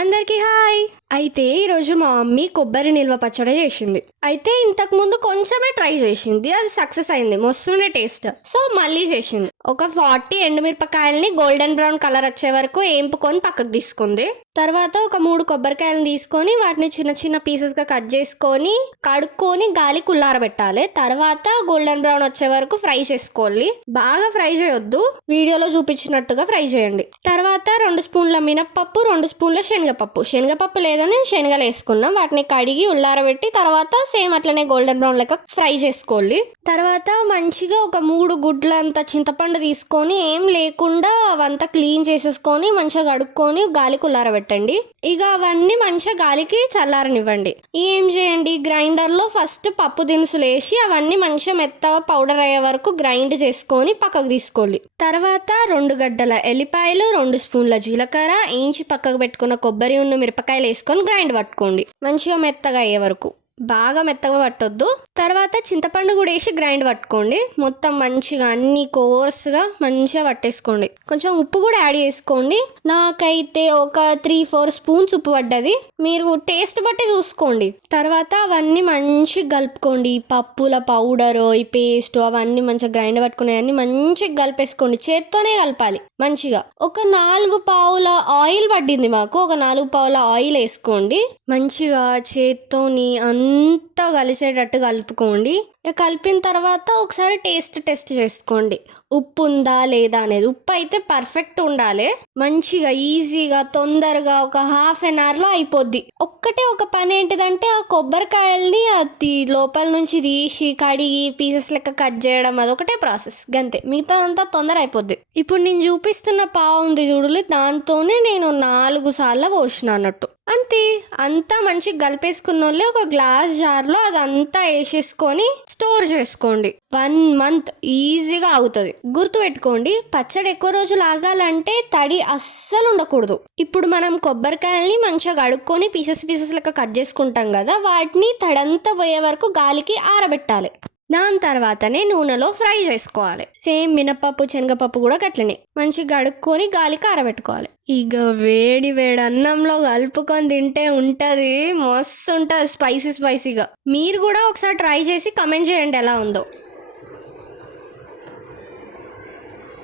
అందరికీ హాయ్. అయితే ఈరోజు మా మమ్మీ కొబ్బరి నిల్వ పచ్చడి చేసింది. అయితే ఇంతకు ముందు కొంచెమే ట్రై చేసింది, అది సక్సెస్ అయింది, మస్తుండే టేస్ట్. సో మళ్ళీ చేసింది. ఒక 40 ఎండుమిరపకాయలని గోల్డెన్ బ్రౌన్ కలర్ వచ్చే వరకు ఏంపుకొని పక్కకు తీసుకుంది. తర్వాత ఒక 3 కొబ్బరికాయలను తీసుకొని వాటిని చిన్న చిన్న పీసెస్ గా కట్ చేసుకొని కడుక్కొని గాలి కుల్లారబెట్టాలి. తర్వాత గోల్డెన్ బ్రౌన్ వచ్చే వరకు ఫ్రై చేసుకోవాలి. బాగా ఫ్రై చేయొద్దు, వీడియోలో చూపించినట్టుగా ఫ్రై చేయండి. తర్వాత 2 స్పూన్ల మినప్పప్పు, 2 స్పూన్ల శనగపప్పు లేదని శనగలు వేసుకున్నాం. వాటిని కడిగి ఉల్లారబెట్టి తర్వాత సేమ్ అట్లనే గోల్డెన్ బ్రౌన్ లెక్క ఫ్రై చేసుకోవాలి. తర్వాత మంచిగా ఒక 3 గుడ్లంత చింతపండు తీసుకొని ఏం లేకుండా అవంతా క్లీన్ చేసేసుకొని మంచిగా కడుక్కొని గాలికి ఉల్లారబెట్టండి. ఇక అవన్నీ మంచిగా గాలికి చల్లారనివ్వండి. ఏం చేయండి, గ్రైండర్లో ఫస్ట్ పప్పు దినుసులు వేసి అవన్నీ మంచిగా మెత్తగా పౌడర్ అయ్యే వరకు గ్రైండ్ చేసుకొని పక్కకు తీసుకోవాలి. తర్వాత 2 గడ్డల ఎల్లిపాయలు, 2 స్పూన్ల జీలకర్ర వేయించి పక్కకు పెట్టుకున్న కొబ్బరి మిరపకాయలు వేసుకొని గ్రైండ్ పట్టుకోండి మంచిగా మెత్తగా అయ్యే వరకు. బాగా మెత్తగా పట్టొద్దు. తర్వాత చింతపండు కూడా వేసి గ్రైండ్ పట్టుకోండి. మొత్తం మంచిగా అన్ని కోర్స్గా మంచిగా పట్టేసుకోండి. కొంచెం ఉప్పు కూడా యాడ్ చేసుకోండి. నాకైతే ఒక 3-4 స్పూన్స్ ఉప్పు పడ్డది, మీరు టేస్ట్ బట్టి చూసుకోండి. తర్వాత అవన్నీ మంచిగా కలుపుకోండి. పప్పుల పౌడరు, ఈ పేస్ట్ అవన్నీ మంచిగా గ్రైండ్ పట్టుకునేవన్నీ మంచిగా కలిపేసుకోండి. చేత్తోనే కలపాలి మంచిగా. ఒక 4 పావుల ఆయిల్ పట్టింది మాకు, ఒక 4 పావుల ఆయిల్ వేసుకోండి. మంచిగా చేత్తోని అంతా కలిసేటట్టు కలుపుకోండి. కలిపిన తర్వాత ఒకసారి టెస్ట్ చేసుకోండి, ఉప్పు ఉందా లేదా అనేది. ఉప్పు అయితే పర్ఫెక్ట్ ఉండాలి. మంచిగా ఈజీగా తొందరగా ఒక ½ an hourలో అయిపోద్ది. ఒక్కటే ఒక పని ఏంటిదంటే ఆ కొబ్బరికాయల్ని అది లోపల నుంచి తీసి కడిగి పీసెస్ లెక్క కట్ చేయడం, అదొకటే ప్రాసెస్ గంతే. మిగతా అంతా తొందర అయిపోద్ది. ఇప్పుడు నేను చూపిస్తున్న పావు ఉంది చూడలే, దాంతోనే నేను 4 సార్లు పోసిన అన్నట్టు అంతే. అంతా మంచిగా కలిపేసుకున్న వాళ్ళే ఒక గ్లాస్ జార్లో అదంతా వేసేసుకొని స్టోర్ చేసుకోండి. 1 month ఈజీగా అవుతుంది. గుర్తు పెట్టుకోండి, పచ్చడి ఎక్కువ రోజులు ఆగాలంటే తడి అస్సలు ఉండకూడదు. ఇప్పుడు మనం కొబ్బరికాయల్ని మంచిగా కడుక్కొని పీసెస్ లెక్క కట్ చేసుకుంటాం కదా, వాటిని తడంతా పోయే వరకు గాలికి ఆరబెట్టాలి. దాని తర్వాతనే నూనెలో ఫ్రై చేసుకోవాలి. సేమ్ మినపప్పు శనగపప్పు కూడా గట్లనే మంచిగా కడుక్కొని గాలికి ఆరబెట్టుకోవాలి. ఇక వేడి అన్నంలో కలుపుకొని తింటే ఉంటుంది, మస్తు ఉంటుంది, స్పైసీగా. మీరు కూడా ఒకసారి ట్రై చేసి కమెంట్ చేయండి ఎలా ఉందో.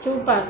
సూపర్.